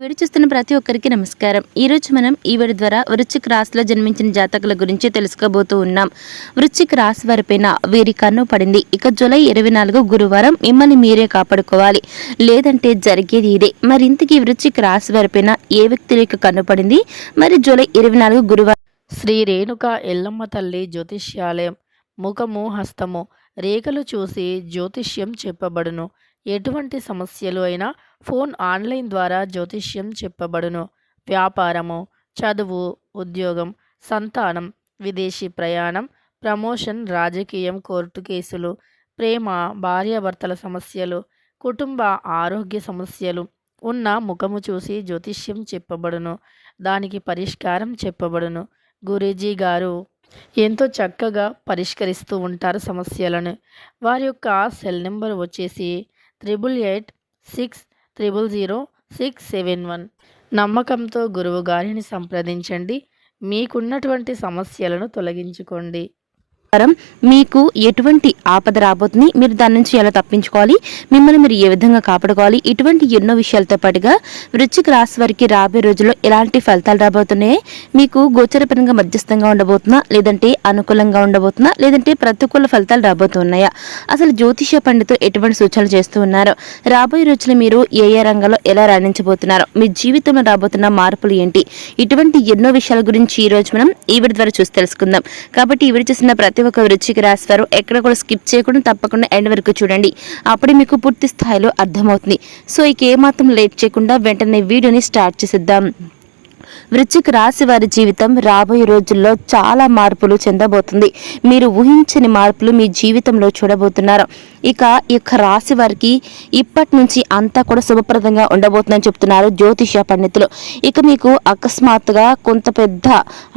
Video చూస్తున్న ప్రతి ఒక్కరికి నమస్కారం. ఈరోజు మనం ఈ వీడియో ద్వారా వృశ్చిక రాశిలో జన్మించిన జాతకుల గురించి తెలుసుకోబోతూ ఉన్నాం. వృశ్చిక రాశి వారిపైన వీరి కన్ను పడింది. ఇక జూలై 24 గురువారం మిమ్మల్ని మీరే కాపాడుకోవాలి, లేదంటే జరిగేది ఇదే. మరి ఇంతకీ వృశ్చిక రాశి వారిపైన ఏ వ్యక్తి రేఖ కన్ను పడింది? మరి జూలై 24 గురువారం శ్రీ రేణుక ఎల్లమ్మ తల్లి జ్యోతిష్యాలయం. ముఖము హస్తము రేఖలు చూసి జ్యోతిష్యం చెప్పబడును. ఎటువంటి సమస్యలు అయినా ఫోన్ ఆన్లైన్ ద్వారా జ్యోతిష్యం చెప్పబడును. వ్యాపారము, చదువు, ఉద్యోగం, సంతానం, విదేశీ ప్రయాణం, ప్రమోషన్, రాజకీయం, కోర్టు కేసులు, ప్రేమ, భార్యాభర్తల సమస్యలు, కుటుంబ ఆరోగ్య సమస్యలు ఉన్న ముఖము చూసి జ్యోతిష్యం చెప్పబడును. దానికి పరిష్కారం చెప్పబడును. గురూజీ గారు ఎంతో చక్కగా పరిష్కరిస్తూ ఉంటారు సమస్యలను. వారి యొక్క సెల్ నెంబర్ వచ్చేసి 8886000671. నమ్మకంతో గురువు గారిని సంప్రదించండి. మీకున్నటువంటి సమస్యలను తొలగించుకోండి. మీకు ఎటువంటి ఆపద రాబోతుంది, మీరు దాని నుంచి ఎలా తప్పించుకోవాలి, మిమ్మల్ని మీరు ఏ విధంగా కాపాడుకోవాలి, ఇటువంటి ఎన్నో విషయాలతో పాటుగా వృశ్చిక రాశి వారికి రాబోయే రోజుల్లో ఎలాంటి ఫలితాలు రాబోతున్నాయి, మీకు గోచరపరంగా మధ్యస్థంగా ఉండబోతున్నా, లేదంటే అనుకూలంగా ఉండబోతున్నా, లేదంటే ప్రతికూల ఫలితాలు రాబోతున్నాయా, అసలు జ్యోతిష పండితులు ఎటువంటి సూచనలు చేస్తూ ఉన్నారు, రాబోయే రోజుల్లో మీరు ఏ ఏ రంగంలో ఎలా రాణించబోతున్నారు, మీ జీవితంలో రాబోతున్న మార్పులు ఏంటి, ఇటువంటి ఎన్నో విషయాల గురించి ఈ రోజు మనం ఈ వీడియో ద్వారా చూసి తెలుసుకుందాం. కాబట్టి ఈ వీడియో చూసిన ప్రతి ఒక్క వృశ్చిక రాశి వారు ఎక్కడ కూడా స్కిప్ చేయకుండా తప్పకుండా ఎండ్ వరకు చూడండి. అప్పుడే మీకు పూర్తి స్థాయిలో అర్థమవుతుంది. సో ఇక ఏమాత్రం లేట్ చేయకుండా వెంటనే వీడియోని స్టార్ట్ చేసేద్దాం. వృశ్చిక రాశి వారి జీవితం రాబోయే రోజుల్లో చాలా మార్పులు చెందబోతుంది. మీరు ఊహించని మార్పులు మీ జీవితంలో చూడబోతున్నారు. ఇక ఈ యొక్క రాశి వారికి ఇప్పటి నుంచి అంతా కూడా శుభప్రదంగా ఉండబోతుందని చెప్తున్నారు జ్యోతిష పండితులు. ఇక మీకు అకస్మాత్తుగా కొంత పెద్ద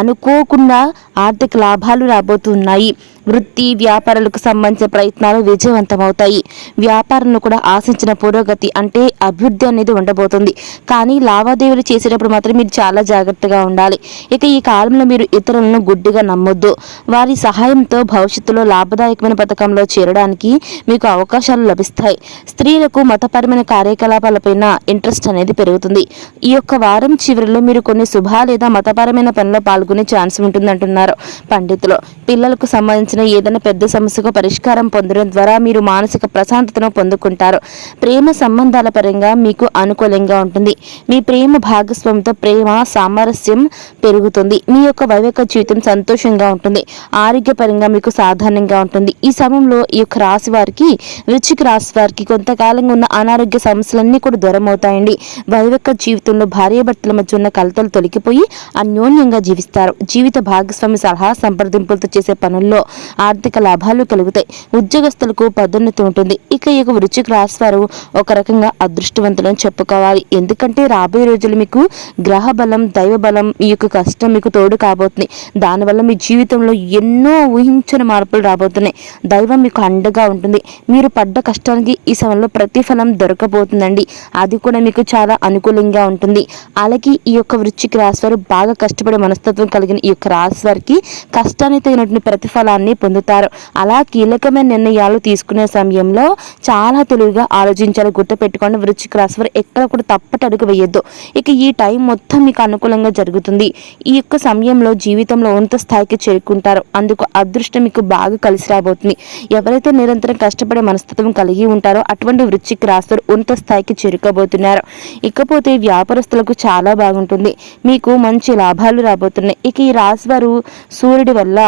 అనుకోకుండా ఆర్థిక లాభాలు రాబోతున్నాయి. వృత్తి వ్యాపారాలకు సంబంధించిన ప్రయత్నాలు విజయవంతమవుతాయి. వ్యాపారంలో కూడా ఆశించిన పురోగతి అంటే అభివృద్ధి అనేది ఉండబోతుంది. కానీ లావాదేవీలు చేసేటప్పుడు మాత్రం మీరు చాలా జాగ్రత్తగా ఉండాలి. ఇక ఈ కాలంలో మీరు ఇతరులను గుడ్డిగా నమ్మొద్దు. వారి సహాయంతో భవిష్యత్తులో లాభదాయకమైన పథకంలో చేరడానికి మీకు అవకాశాలు లభిస్తాయి. స్త్రీలకు మతపరమైన కార్యకలాపాలపైన ఇంట్రెస్ట్ అనేది పెరుగుతుంది. ఈ యొక్క వారం చివరిలో మీరు కొన్ని శుభ లేదా మతపరమైన పనిలో పాల్గొనే ఛాన్స్ ఉంటుందంటున్నారు పండితులు. పిల్లలకు సంబంధించిన ఏదైనా పెద్ద సమస్యకు పరిష్కారం పొందడం ద్వారా మీరు మానసిక ప్రశాంతతను పొందుకుంటారు. ప్రేమ సంబంధాల పరంగా మీకు అనుకూలంగా ఉంటుంది. మీ ప్రేమ భాగస్వామితో ప్రేమ సామరస్యం పెరుగుతుంది. మీ యొక్క వైవాహిక జీవితం సంతోషంగా ఉంటుంది. ఆరోగ్యపరంగా మీకు సాధారణంగా ఉంటుంది. ఈ సమయంలో ఈ యొక్క రాశి వారికి వృశ్చిక రాశి వారికి కొంతకాలంగా ఉన్న అనారోగ్య సమస్యలన్నీ కూడా దూరం అవుతాయండి. వైవాహిక జీవితంలో భార్యాభర్తల మధ్య ఉన్న కలతలు తొలగిపోయి అన్యోన్యంగా జీవిస్తారు. జీవిత భాగస్వామి సలహా సంప్రదింపులతో చేసే పనుల్లో ఆర్థిక లాభాలు కలుగుతాయి. ఉద్యోగస్తులకు పదోన్నతి ఉంటుంది. ఇక ఈ యొక్క వృశ్చిక రాశి వారు ఒక రకంగా అదృష్టవంతులని చెప్పుకోవాలి. ఎందుకంటే రాబోయే రోజులు మీకు గ్రహ బలం, దైవ బలం, ఈ యొక్క కష్టం మీకు తోడు కాబోతుంది. దానివల్ల మీ జీవితంలో ఎన్నో ఊహించని మార్పులు రాబోతున్నాయి. దైవం మీకు అండగా ఉంటుంది. మీరు పడ్డ కష్టానికి ఈ సమయంలో ప్రతిఫలం దొరకబోతుందండి. అది కూడా మీకు చాలా అనుకూలంగా ఉంటుంది. అలాగే ఈ యొక్క వృశ్చిక రాశి వారు బాగా కష్టపడే మనస్తత్వం కలిగిన ఈ యొక్క రాశి వారికి కష్టానికి తగినటువంటి ప్రతిఫలాన్ని పొందుతారు. అలా కీలకమైన నిర్ణయాలు తీసుకునే సమయంలో చాలా తెలివిగా ఆలోచించాలి. గుర్తుపెట్టుకోండి, వృశ్చిక రాశి వారు ఎక్కడ కూడా తప్పటి అడుగు వేయొద్దు. ఇక ఈ టైం మొత్తం మీకు అనుకూలంగా జరుగుతుంది. ఈ యొక్క సమయంలో జీవితంలో ఉన్నత స్థాయికి చేరుకుంటారు. అందుకు అదృష్టం మీకు బాగా కలిసి రాబోతుంది. ఎవరైతే నిరంతరం కష్టపడే మనస్తత్వం కలిగి ఉంటారో అటువంటి వృశ్చిక రాశి వారు ఉన్నత స్థాయికి చేరుకోబోతున్నారు. ఇకపోతే వ్యాపారస్తులకు చాలా బాగుంటుంది. మీకు మంచి లాభాలు రాబోతున్నాయి. ఇక ఈ రాశి వారు సూర్యుడి వల్ల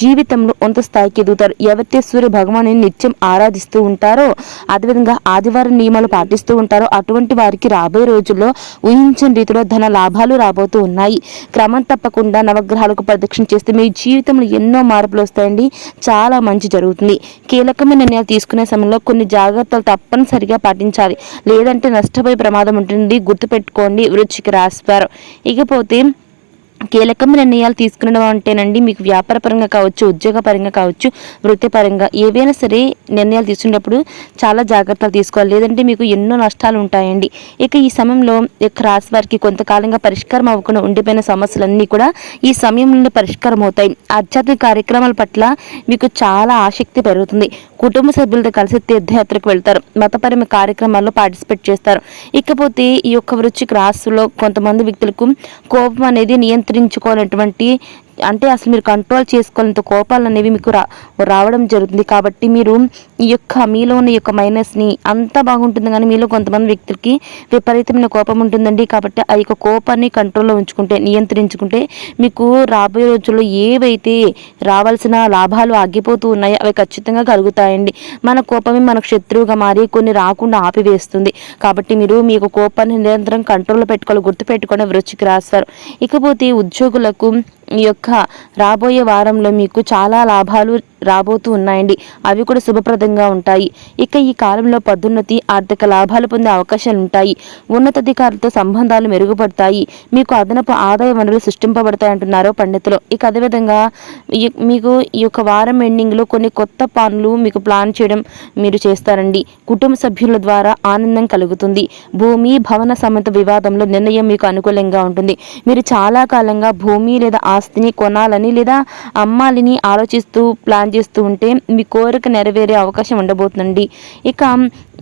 జీవితంలో ఉన్నత స్థాయికి ఎదుగుతారు. ఎవరైతే సూర్య భగవాను నిత్యం ఆరాధిస్తూ ఉంటారో, అదేవిధంగా ఆదివారం నియమాలు పాటిస్తూ ఉంటారో అటువంటి వారికి రాబోయే రోజుల్లో ఊహించని రీతిలో ధన లాభాలు రాబోతూ ఉన్నాయి. క్రమం తప్పకుండా నవగ్రహాలకు ప్రదక్షిణ చేస్తే మీ జీవితంలో ఎన్నో మార్పులు వస్తాయండి. చాలా మంచి జరుగుతుంది. కీలకమైన నిర్ణయాలు తీసుకునే సమయంలో కొన్ని జాగ్రత్తలు తప్పనిసరిగా పాటించాలి, లేదంటే నష్టపోయే ప్రమాదం ఉంటుంది. గుర్తుపెట్టుకోండి వృశ్చిక రాశి వారు. ఇకపోతే కీలకమైన నిర్ణయాలు తీసుకునడం అంటేనండి మీకు వ్యాపారపరంగా కావచ్చు, ఉద్యోగపరంగా కావచ్చు, వృత్తిపరంగా ఏవైనా సరే నిర్ణయాలు తీసుకునేటప్పుడు చాలా జాగ్రత్తలు తీసుకోవాలి, లేదంటే మీకు ఎన్నో నష్టాలు ఉంటాయండి. ఇక ఈ సమయంలో రాశి వారికి కొంతకాలంగా పరిష్కారం అవ్వకుండా ఉండిపోయిన సమస్యలన్నీ కూడా ఈ సమయం నుండి పరిష్కారం అవుతాయి. ఆధ్యాత్మిక కార్యక్రమాల పట్ల మీకు చాలా ఆసక్తి పెరుగుతుంది. కుటుంబ సభ్యులతో కలిసి తీర్థయాత్రకు వెళ్తారు, మతపరమైన కార్యక్రమాల్లో పార్టిసిపేట్ చేస్తారు. ఇకపోతే ఈ యొక్క వృశ్చిక రాశిలో కొంతమంది వ్యక్తులకు కోపం అనేది నియంత్రించుకోనటువంటి, అంటే అసలు మీరు కంట్రోల్ చేసుకోలేంత కోపాలు అనేవి మీకు రావడం జరుగుతుంది. కాబట్టి మీరు ఈ యొక్క మీలో ఉన్న ఈ యొక్క మైనస్ని అంతా బాగుంటుంది, కానీ మీలో కొంతమంది వ్యక్తులకి విపరీతమైన కోపం ఉంటుందండి. కాబట్టి ఆ యొక్క కోపాన్ని కంట్రోల్లో ఉంచుకుంటే, నియంత్రించుకుంటే మీకు రాబోయే రోజుల్లో ఏవైతే రావాల్సిన లాభాలు ఆగిపోతూ ఉన్నాయో అవి ఖచ్చితంగా కలుగుతాయండి. మన కోపమే మనకు శత్రువుగా మారి కొన్ని రాకుండా ఆపివేస్తుంది. కాబట్టి మీరు మీ యొక్క కోపాన్ని నిరంతరం కంట్రోల్లో పెట్టుకోవాలి, గుర్తుపెట్టుకునే వృశ్చిక రాశి వారు. ఇకపోతే ఉద్యోగులకు ఈ యొక్క రాబోయే వారంలో మీకు చాలా లాభాలు రాబోతూ ఉన్నాయండి. అవి కూడా శుభప్రదంగా ఉంటాయి. ఇక ఈ కాలంలో పదోన్నతి, ఆర్థిక లాభాలు పొందే అవకాశాలు ఉంటాయి. ఉన్నతాధికారులతో సంబంధాలు మెరుగుపడతాయి. మీకు అదనపు ఆదాయ వనరులు సృష్టింపబడతాయి అంటున్నారు పండితులు. ఇక అదేవిధంగా మీకు ఈ యొక్క వారం ఎండింగ్లో కొన్ని కొత్త పనులు మీకు ప్లాన్ చేయడం మీరు చేస్తారండి. కుటుంబ సభ్యుల ద్వారా ఆనందం కలుగుతుంది. భూమి భవన సంబంధ వివాదంలో నిర్ణయం మీకు అనుకూలంగా ఉంటుంది. మీరు చాలా కాలంగా భూమి లేదా ఆస్తిని కొనాలని లేదా అమ్మాలని ఆలోచిస్తూ ప్లాన్ చేస్తూ ఉంటే మీ కోరిక నెరవేరే అవకాశం ఉండబోతుందండి. ఇక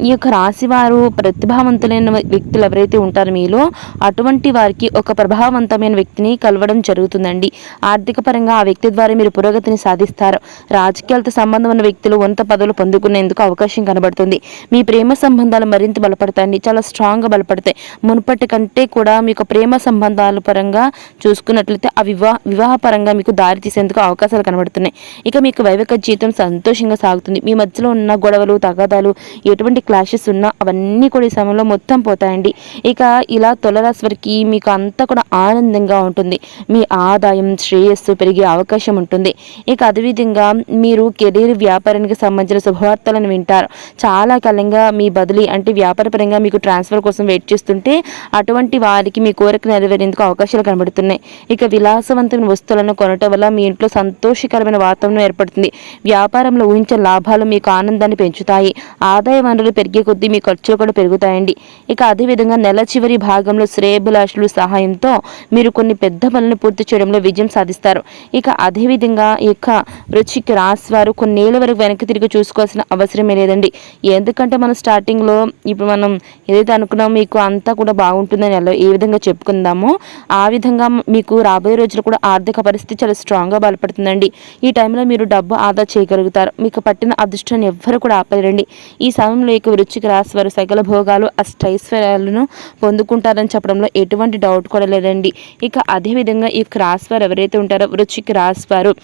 ఈ యొక్క రాశివారు ప్రతిభావంతులైన వ్యక్తులు ఎవరైతే ఉంటారో మీలో, అటువంటి వారికి ఒక ప్రభావవంతమైన వ్యక్తిని కలవడం జరుగుతుందండి. ఆర్థిక పరంగా ఆ వ్యక్తి ద్వారా మీరు పురోగతిని సాధిస్తారు. రాజకీయాలతో సంబంధం ఉన్న వ్యక్తులు ఉన్నత పదవులు పొందుకునేందుకు అవకాశం కనబడుతుంది. మీ ప్రేమ సంబంధాలు మరింత బలపడతాయండి, చాలా స్ట్రాంగ్గా బలపడతాయి. మునుపటి కంటే కూడా మీకు ప్రేమ సంబంధాల పరంగా చూసుకున్నట్లయితే ఆ వివాహ పరంగా మీకు దారి తీసేందుకు అవకాశాలు కనబడుతున్నాయి. ఇక మీకు వైవాహిక జీవితం సంతోషంగా సాగుతుంది. మీ మధ్యలో ఉన్న గొడవలు, తగాదాలు, ఎటువంటి క్లాషెస్ ఉన్నా అవన్నీ కూడా ఈ సమయంలో మొత్తం పోతాయండి. ఇక ఇలా తులారాశి వారికి మీకు అంతా కూడా ఆనందంగా ఉంటుంది. మీ ఆదాయం, శ్రేయస్సు పెరిగే అవకాశం ఉంటుంది. ఇక అదేవిధంగా మీరు కెరీర్, వ్యాపారానికి సంబంధించిన శుభవార్తలను వింటారు. చాలా కాలంగా మీ బదిలీ అంటే వ్యాపారపరంగా మీకు ట్రాన్స్ఫర్ కోసం వెయిట్ చేస్తుంటే అటువంటి వారికి మీ కోరిక నెరవేరేందుకు అవకాశాలు కనబడుతున్నాయి. ఇక విలాసవంతమైన వస్తువులను కొనటం వల్ల మీ ఇంట్లో సంతోషకరమైన వాతావరణం ఏర్పడుతుంది. వ్యాపారంలో ఊహించిన లాభాలు మీకు ఆనందాన్ని పెంచుతాయి. ఆదాయ వనరులు పెరిగే కొద్దీ మీ ఖర్చులు కూడా పెరుగుతాయండి. ఇక అదేవిధంగా నెల చివరి భాగంలో శ్రేయభిలాషుల సహాయంతో మీరు కొన్ని పెద్ద పనులను పూర్తి చేయడంలో విజయం సాధిస్తారు. ఇక అదేవిధంగా ఈ యొక్క వృశ్చిక రాశి వారు కొన్నేళ్ల వరకు వెనక్కి తిరిగి చూసుకోవాల్సిన అవసరమే లేదండి. ఎందుకంటే మనం స్టార్టింగ్లో ఇప్పుడు మనం ఏదైతే అనుకున్నామో మీకు అంతా కూడా బాగుంటుందని ఏ విధంగా చెప్పుకుందామో ఆ విధంగా మీకు రాబోయే రోజులు కూడా ఆర్థిక పరిస్థితి చాలా స్ట్రాంగ్గా బలపడుతుందండి. ఈ టైంలో మీరు డబ్బు ఆదా చేయగలుగుతారు. మీకు పట్టిన అదృష్టాన్ని ఎవ్వరు కూడా ఆపలేరండి. ఈ సమయంలో ఇక వృశ్చిక రాశి వారు సకల భోగాలు, అష్టైశ్వర్యాలను పొందుకుంటారని చెప్పడంలో ఎటువంటి డౌట్ కూడా లేదండి. ఇక అదేవిధంగా ఈ రాశి వారు ఎవరైతే ఉంటారో వృశ్చిక రాశి వారు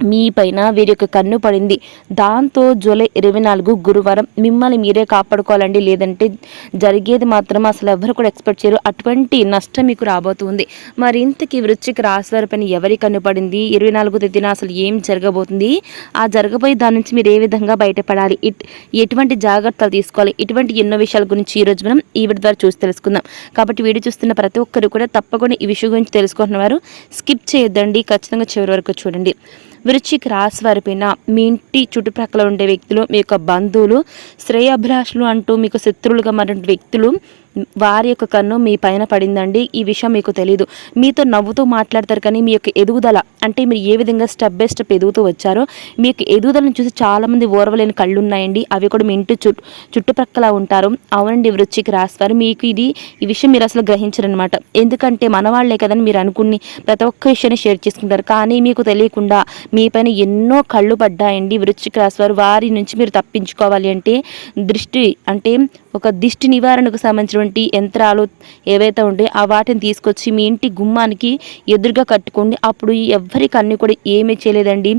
మీ పైన వీరి యొక్క కన్ను పడింది. దాంతో జూలై 24 గురువారం మిమ్మల్ని మీరే కాపాడుకోవాలండి. లేదంటే జరిగేది మాత్రం అసలు ఎవరు కూడా ఎక్స్పెక్ట్ చేయరు. అటువంటి నష్టం మీకు రాబోతుంది. మరి ఇంతకీ వృశ్చిక రాశి వారి పైన ఎవరి కన్ను పడింది, 24 తేదీన అసలు ఏం జరగబోతుంది, ఆ జరగబోయే దాని నుంచి మీరు ఏ విధంగా బయటపడాలి, ఎటువంటి జాగ్రత్తలు తీసుకోవాలి, ఇటువంటి ఎన్నో విషయాల గురించి ఈరోజు మనం ఈ వీడియో ద్వారా చూసి తెలుసుకుందాం. కాబట్టి వీడియో చూస్తున్న ప్రతి ఒక్కరు కూడా తప్పకుండా ఈ విషయం గురించి తెలుసుకుంటున్నవారు స్కిప్ చేయొద్దండి, ఖచ్చితంగా చివరి వరకు చూడండి. వృశ్చిక రాశి వారి పైన మీ ఇంటి చుట్టుప్రక్కల ఉండే వ్యక్తులు, మీ యొక్క బంధువులు, శ్రేయాభిలాషులు అంటూ మీకు శత్రువులుగా మారిన వ్యక్తులు వారి యొక్క కన్ను మీ పైన పడిందండి. ఈ విషయం మీకు తెలీదు. మీతో నవ్వుతూ మాట్లాడతారు, కానీ మీ యొక్క ఎదుగుదల అంటే మీరు ఏ విధంగా స్టెప్ బై స్టెప్ ఎదుగుతూ వచ్చారో మీ యొక్క ఎదుగుదలను చూసి చాలామంది ఓర్వలేని కళ్ళు ఉన్నాయండి. అవి కూడా మీ ఇంటి చుట్టుప్రక్కల ఉంటారు. అవునండి వృశ్చిక రాశి వారు, మీకు ఈ విషయం మీరు అసలు గ్రహించరనమాట. ఎందుకంటే మనవాళ్లే కదని మీరు అనుకుని ప్రతి ఒక్క విషయాన్ని షేర్ చేసుకుంటారు, కానీ మీకు తెలియకుండా మీ పైన ఎన్నో కళ్ళు పడ్డాయండి. వృశ్చిక రాశి వారు వారి నుంచి మీరు తప్పించుకోవాలి అంటే ఒక దిష్టి నివారణకు సంబంధించినటువంటి యంత్రాలు ఏవైతే ఉంటే ఆ వాటిని తీసుకొచ్చి మీ ఇంటి గుమ్మానికి ఎదురుగా కట్టుకోండి. అప్పుడు ఎవ్వరికి అన్ని కూడా ఏమీ చేయలేదండి.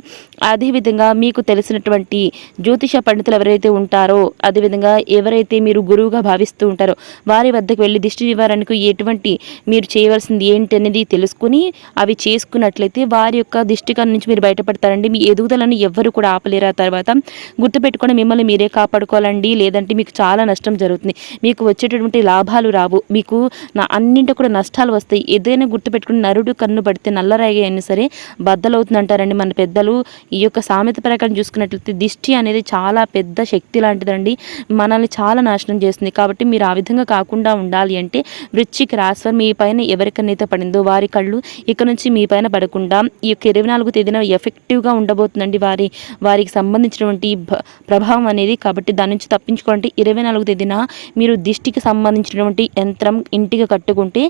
అదేవిధంగా మీకు తెలిసినటువంటి జ్యోతిష పండితులు ఎవరైతే ఉంటారో, అదేవిధంగా ఎవరైతే మీరు గురువుగా భావిస్తూ ఉంటారో వారి వద్దకు వెళ్ళి దిష్టి నివారణకు ఎటువంటి మీరు చేయవలసింది ఏంటి అనేది తెలుసుకుని అవి చేసుకున్నట్లయితే వారి యొక్క దిష్టి నుంచి మీరు బయటపడతారండి. మీ ఎదుగుదలను ఎవ్వరు కూడా ఆపలేరు. ఆ తర్వాత గుర్తుపెట్టుకొని మిమ్మల్ని మీరే కాపాడుకోవాలండి, లేదంటే మీకు చాలా నష్టం జరుగుతుంది. మీకు వచ్చేటటువంటి లాభాలు రావు. మీకు అన్నింటి కూడా నష్టాలు వస్తాయి. ఏదైనా గుర్తుపెట్టుకుని నరుడు కన్ను పడితే నల్లరాయి అయినా సరే బద్దలవుతుందంటారండి మన పెద్దలు. ఈ యొక్క సామెత ప్రకారం చూసుకున్నట్లయితే దిష్టి అనేది చాలా పెద్ద శక్తి లాంటిదండి. మనల్ని చాలా నాశనం చేస్తుంది. కాబట్టి మీరు ఆ విధంగా కాకుండా ఉండాలి అంటే వృశ్చిక రాశి వారు మీ పైన ఎవరికైతే పడిందో వారి కళ్ళు ఇక నుంచి మీ పైన పడకుండా ఈ యొక్క 24వ తేదీన ఎఫెక్టివ్గా ఉండబోతుందండి వారికి సంబంధించినటువంటి ప్రభావం అనేది. కాబట్టి దాని నుంచి తప్పించుకోవాలంటే 24వ తేదీన మీరు దిష్టికి సంబంధించినటువంటి యంత్రం ఇంటికి కట్టుకుంటే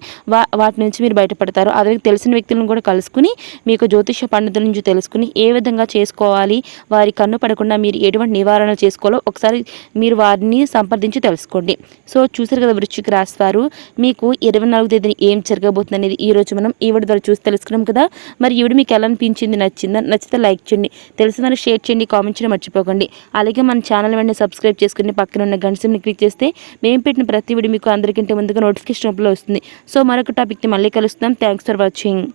వాటి నుంచి మీరు బయటపడతారు. అదే తెలిసిన వ్యక్తులను కూడా కలుసుకుని మీకు జ్యోతిష పండితుల నుంచి తెలుసుకుని ఏ విధంగా చేసుకోవాలి, వారి కన్ను పడకుండా మీరు ఎటువంటి నివారణ చేసుకోవాలో ఒకసారి మీరు వారిని సంప్రదించి తెలుసుకోండి. సో చూసారు కదా వృశ్చిక రాశి వారు, మీకు 24వ తేదీన ఏం జరగబోతుంది అనేది ఈరోజు మనం ఈ వీడియో ద్వారా చూసి తెలుసుకున్నాం కదా. మరి ఈ వీడియో మీకు ఎలా అనిపించింది, నచ్చితే లైక్ చేయండి, తెలిసిన వారికి షేర్ చేయండి, కామెంట్ చేయడం మర్చిపోకండి. అలాగే మన ఛానల్ వెంటనే సబ్స్క్రైబ్ చేసుకుని పక్కన ఉన్న గంట సింబల్ని క్లిక్ చేస్తే మేము పెట్టిన ప్రతి వీడియో మీకు అందరికంటే ముందుగా నోటిఫికేషన్ రూపంలో వస్తుంది. సో మరొక టాపిక్ని మళ్ళీ కలుస్తున్నాం. Thanks for watching.